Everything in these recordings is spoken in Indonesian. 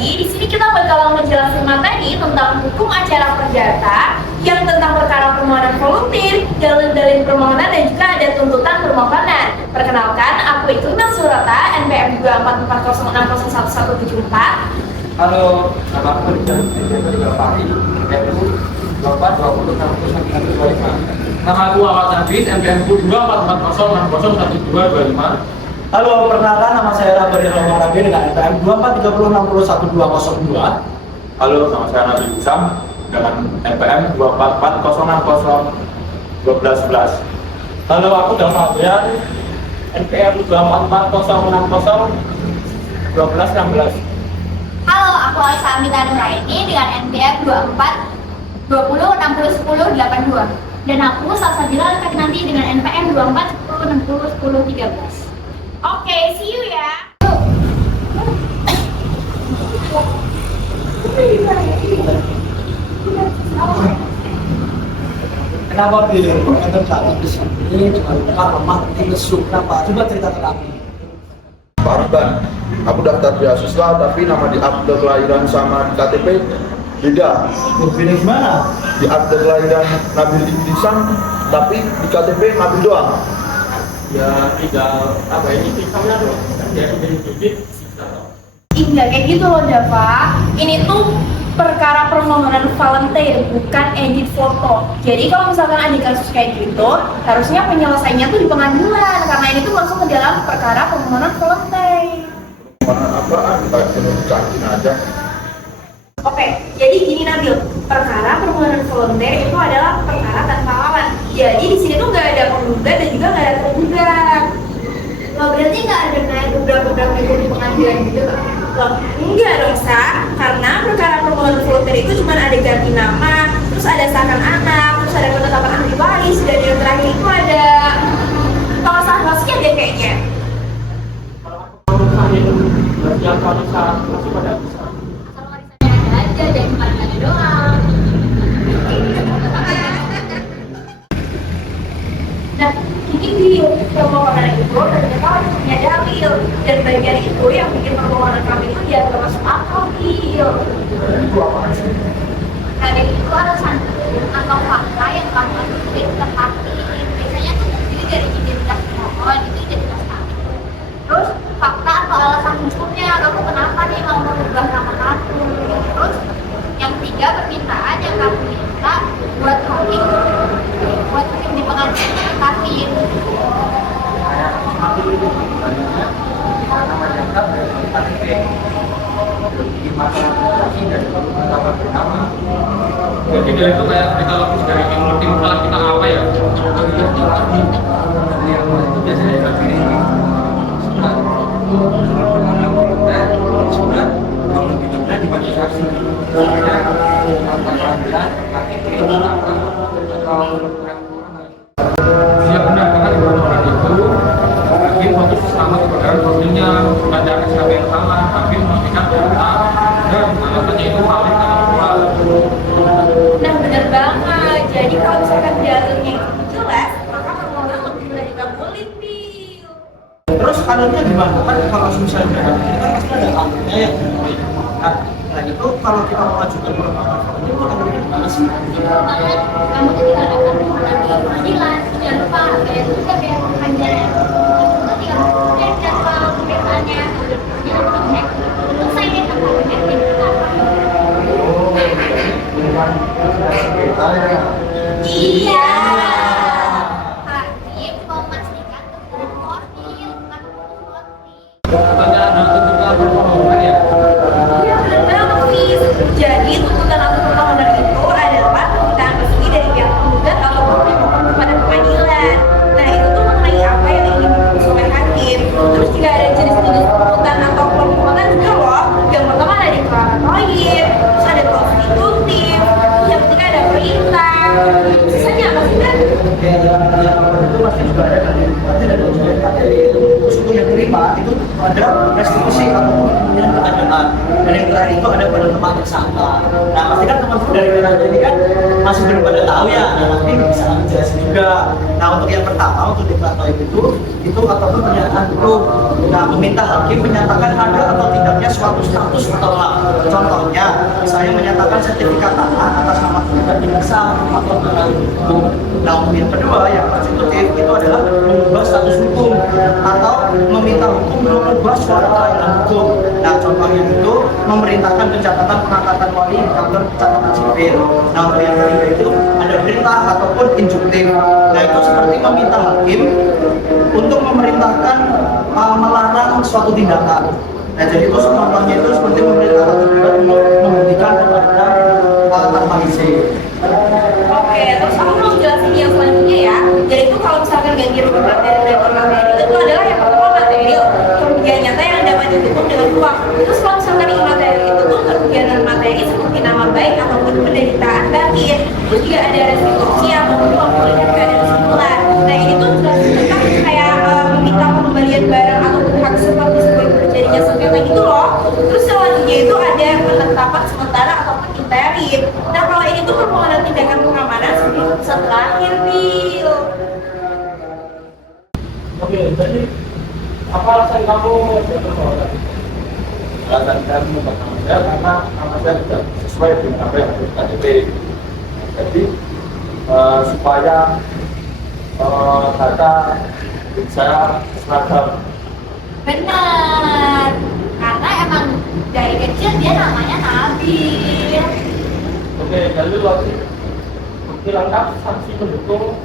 Jadi di sini kita bakal menjelaskan materi tentang hukum acara perdata yang tentang perkara permohonan volunteer, dalil-dalil permohonan dan juga ada tuntutan permohonan. Perkenalkan, aku itu Nal Surata, NPM 244060174. Halo, nama aku Rizal Fahri, NPM 24206125. Nama aku Awal Nabis, NPM 244060125. Halo, perkenalkan nama saya Rabari Romo Rabi dengan NPM 243060102. Halo, nama saya Nabil Husam dengan NPM 244060111. Halo, aku Dava Adrian, NPM 24406011216. Halo, aku Alisa Amita Nuraini dengan NPM 2420601082. Dan aku Salsabila Nanti dengan NPM 2410601013. Oke, see you ya. Kenapa pilih enter kami di sini dengan lemah lesu? Kenapa? Coba cerita ke kami. Pak Arban, aku daftar beasiswa tapi nama di akte kelahiran sama di KTP beda. Beda gimana? Di akte kelahiran Nabil Ihsan tapi di KTP Nabil doang. Ya tinggal apa ini sistemnya tuh ya identik. Enggak kayak gitu loh Dava. Ini tuh perkara permohonan volunteer, bukan edit foto. Jadi kalau misalkan ada kasus kayak gitu, harusnya penyelesaiannya tuh di pengadilan karena ini tuh masuk ke dalam perkara permohonan volunteer. Mana apaan? Kayak penuh cantik aja. Oke, jadi gini Nabil, perkara permohonan volunteer itu adalah perkara tanpa lawan. Jadi di sini tuh nggak ada penggugat dan juga nggak ada tergugat. Loh, berarti nggak ada kayak beberapa minggu di pengadilan gitu kan? Loh, enggak dong Sa, karena perkara permohonan volunteer itu cuma ada ganti nama, terus ada sahkan anak, terus ada penetapan ahli waris, dan yang terakhir itu ada pengesahan wasiat deh kayaknya. Yang pada saat masih pada bisa. Asal warisannya ada aja, dan cuma ada doang. Nah, ini di permohonan itu ternyata harus punya dalil, dan bagian itu yang bikin permohonan kami itu dia nggak masuk akal Bil. Itu apaan sih? Kadang itu ada santunan atau fakta yang kamu masukin ke hakim. Biasanya tuh terdiri dari identitas pemohon, itu identitas kamu. Terus fakta atau alasan hukumnya, kamu kenapa nih mau mengubah nama kamu. Terus yang ketiga, permintaan yang kamu minta buat hakim di pengadilan hakim. Jadi dia itu kayak kita lebih dari tim kita apa ya? Siap benar karena di permohonan itu hakim fokus sama kebenaran profilnya, pada SKP yang sama, hakim memberikan data dan alasannya itu valid dan akurat. Nah bener banget, jadi kalau misalkan dalilnya itu jelas, maka permohonan lebih mudah dikabulin Bil. Terus alurnya gimana? Kan kalau misalnya kan pasti ada alurnya ya. Nah itu kalau kita mengajukan permohonan itu alurnya gimana sih? Kamu tuh tinggal daftar permohonan di pengadilan. Jangan lupa kayak juga kayak pengadilan. Itu tinggal cek jadwal pemeriksaannya. Jangan cek. Selesai deh tanggal Iya. hakim memastikan kebenaran profil, bukan motif. Katanya ada tuntutan permohonan ya. Iya bener banget Fis. Jadi tuntutan atau permohonan itu adalah tuntutan resmi dari pihak penggugat atau pemohon kepada pengadilan. Nah itu tuh mengenai apa yang ingin diputus oleh hakim. Terus juga ada jenis-jenis tuntutan atau permohonan juga loh. Yang pertama ada deklaratorik, terus ada konstitutif, yang ketiga ada perintah. Sisanya apa sih kan? Itu pasti juga ada kan? Pasti ada ujian KTP. Terus untuk yang kelima itu ada restitusi atau pemulihan keadaan. Dan yang terakhir itu ada penetapan tersangka. Nah pasti kan teman-teman dari Merah ini kan masih belum pada tahu ya. Nah nanti bisa jelasin juga. Nah untuk yang pertama untuk deklaratorik itu ataupun pernyataan dulu. Nah meminta hakim menyatakan ada atau tidaknya suatu status atau hak. Contohnya, saya menyatakan sertifikat tanah atas nama tergugat tidak sah atau terlalu hukum. Nah, untuk yang kedua, yang konstitutif itu adalah mengubah status hukum atau meminta hukum mengubah suatu kelainan hukum. Nah, contohnya itu memerintahkan pencatatan pengangkatan wali di kantor catatan sipil. Nah, untuk yang ketiga itu ada perintah ataupun injuktif. Nah, itu seperti meminta hakim untuk memerintahkan melarang suatu tindakan. Nah, jadi itu contohnya itu seperti memerintahkan tergugat menghentikan kepada tanpa izin. Oke, terus aku mau jelasin yang selanjutnya ya. Jadi itu kalau misalkan ganti rugi materi dan materi itu adalah yang pertama material, kerugian nyata yang dapat didukung dengan uang. Terus kalau misalkan materi itu tuh kerugian non materi seperti nama baik ataupun penderitaan batin. Terus juga ada restitusi ataupun uang pulihkan keadaan semula. Nah ini tuh jelasin tentang kayak meminta pengembalian barang ataupun hak seperti sebagai terjadinya sengketa gitu loh. Terus selanjutnya itu ada penetapan sementara ataupun interim. Nah kalau ini tuh permohonan tindakan pengamanan setelah Bill. Oke, jadi apa alasan kamu berpermohonan? Alasan kami mempertanggung saya karena nama saya tidak sesuai dengan apa yang ada di KTP. Jadi supaya data saya seragam. Benar, karena emang dari kecil dia namanya Nabil. Oke, dalil wajib bukti lengkap saksi pendukung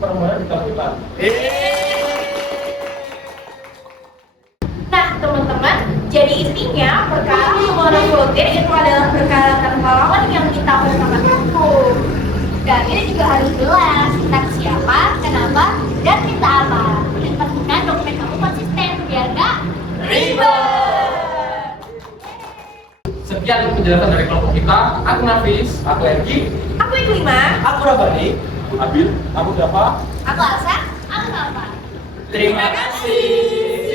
permohonan dikabulkan. Nah teman-teman, jadi intinya perkara permohonan volunteer itu adalah perkara tanpa lawan yang ditanggung sama hukum. Dan ini juga harus jelas tentang siapa, kenapa, dan minta apa. Dan pastikan dokumen kamu konsisten biar nggak Ribet. Sekian penjelasan dari kelompok kita. Aku Nafis, aku Egi, Aku yang kelima. Aku Rabani. aku Nabil, aku Dafa. aku Alsa, aku apa? Terima kasih.